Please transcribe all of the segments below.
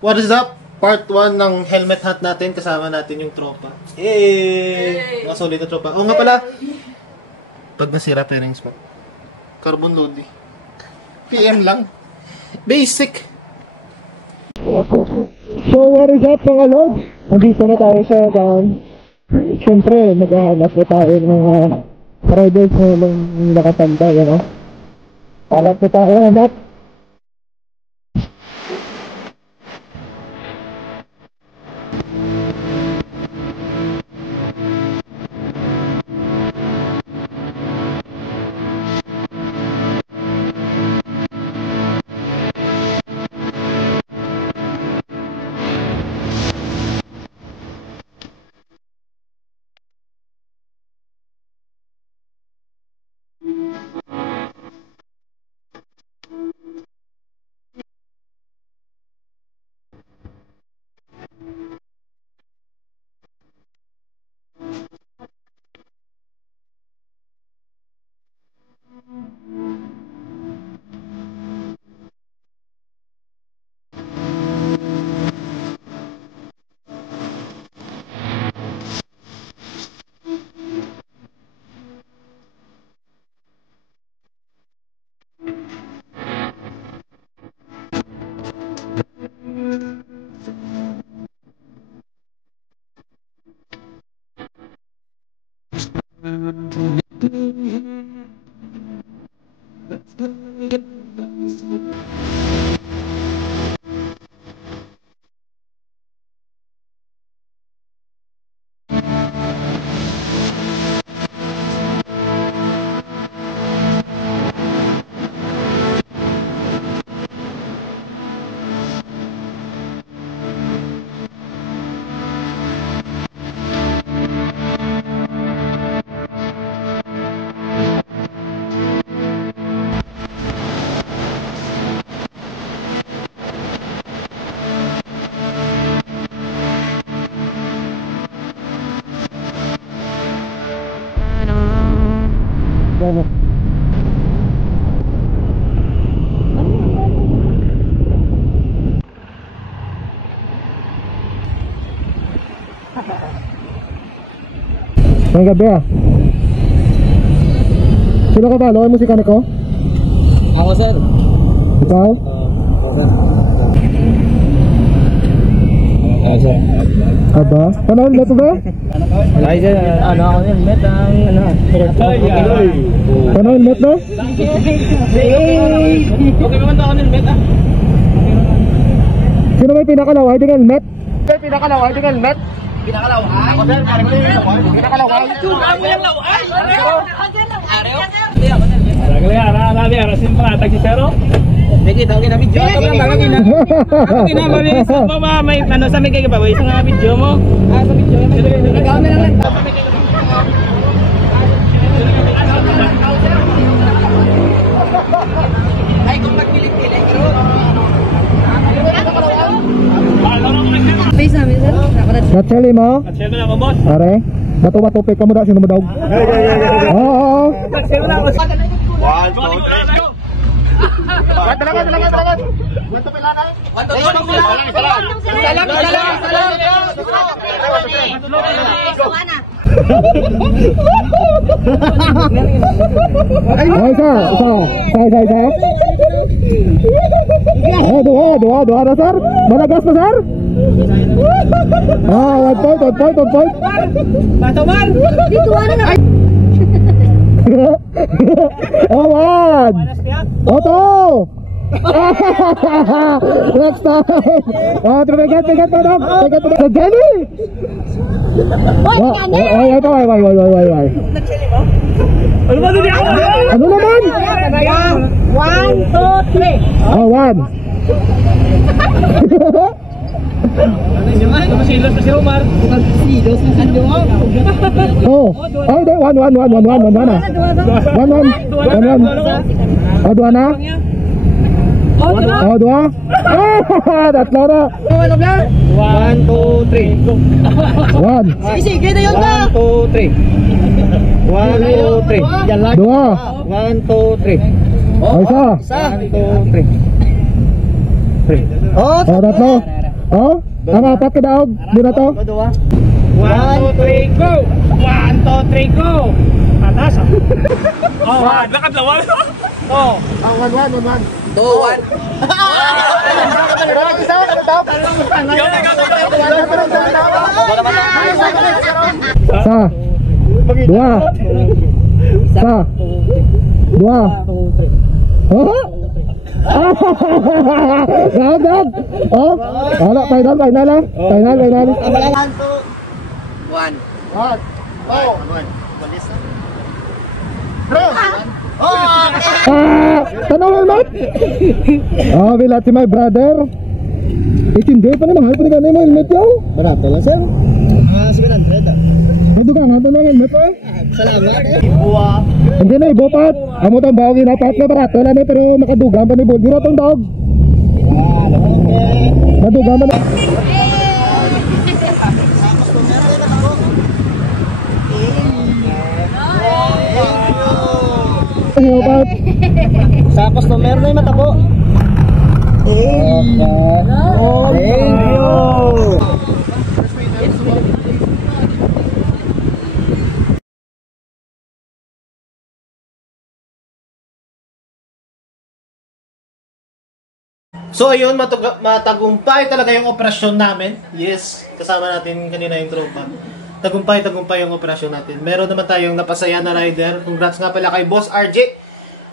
What is up? Part 1 ng helmet hunt natin. Kasama natin yung tropa. Yay! Mga solid na tropa. Oo nga pala. Pag nasira pairings pa. Carbon load eh. PM lang. Basic. So what is up mga lods? Nandito na tayo sa town. Siyempre, naghahanap na tayo ng mga riders na nakatanda, you know? Hanap na tayo hanap. Ngayong gabi ah. Sino ka ba? Lokay musika ni ko? Ako sir. Ikaw? Ako sir. Aba? Panahon ba ito ba? Ay sir, ano ako yun? Met ang ano? Panahon met ba? Okay naman ako yun, met ah. Sino may pinakalaway din helmet? Sino may pinakalaway din helmet? Pinakalaway? Ako sir, parang ko yung pinakalaway. Ako yung laway! Areo? Areo? Arasin pa natag si Sero? Sige, tawagin na video. Ako kinamarilis mo ba? May ano sa may kayo ba? Isang nga video mo? Ah, sa video. Ikaw na lang. Ay, kung magkilig-kilig. Face namin sir. Natseli mo? Natseli na ako, boss. Are? Bato-bato ka mo daw. Sino mo daw? Oo. Natseli na ako. One, two, three, go! Dalaga. Wento pilana. Dua na sir. Managas na sir. One point. Batuman! Dito ano na. One. Oto. Next time. Oh, pegat pa dong. Pegat. Jenny. Why. Natseli mo? Ano ba din ako? Ano naman? 1, 2, 3. Oh, one. Silos pa si Omar. Silos na si Omar. Oh, hindi. One na. One. Oh, dua na? Oh, dua? Tatlo na. Ano ba? 1, 2, 3. One. Sige na yun na. 1, 2, 3. 1, 2, 3. Dua. 1, 2, 3. Oh, isa. 1, 2, 3. Oh, tatlo. Oh, ang apat ka daog. Di na to. 1, 2, 3, go! 1, 2, 3, go! Atas ah. Oh, lakad lawan. Oh. Ang 1-1. 2, 1. Sa. Dua. Sa. Dua. Oh. Gagad. Oh. Wala, final. Final. 1. Tanong helmet. Oh, bilat si my brother. Itindi pa ni mahal pa ni kanay mo helmet yaw. Barato lang, sir. Ito ka nga ito ng helmet eh. Buwa. Hindi na ibopat. Amo tang bawang inapat na barato lang eh, pero nakadugan pa ni Bod. Giro tong dog. Nadugan pa na. Ibopat. Sa customer na yung matabo. Okay. Thank you. So ayun, matagumpay talaga yung operasyon namin. Yes, kasama natin kanina yung tropa. Tagumpay yung operasyon natin. Meron naman tayong napasaya na rider. Congrats nga pala kay Boss RJ.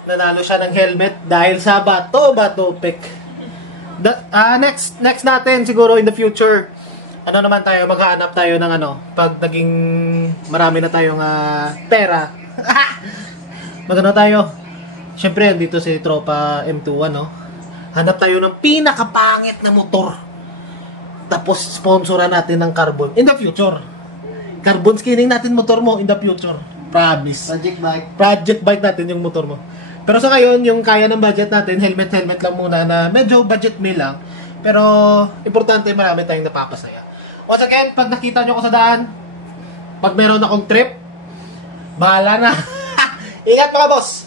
Nanalo siya ng helmet dahil sa bato pick. Next natin siguro in the future. Ano naman tayo, maghahanap tayo ng pag naging marami na tayong pera. Magano tayo? Syempre, dito si tropa M21, no? Hanap tayo ng pinakapangit na motor. Tapos sponsoran natin ng carbon in the future. Carbon skinning natin motor mo in the future. Promise. Project bike natin yung motor mo. Pero sa ngayon, yung kaya ng budget natin, helmet lang muna na medyo budget meal lang. Pero importante, marami tayong napapasaya. Once again, pag nakita nyo ko sa daan, pag meron akong trip, bahala na. Ingat mga boss!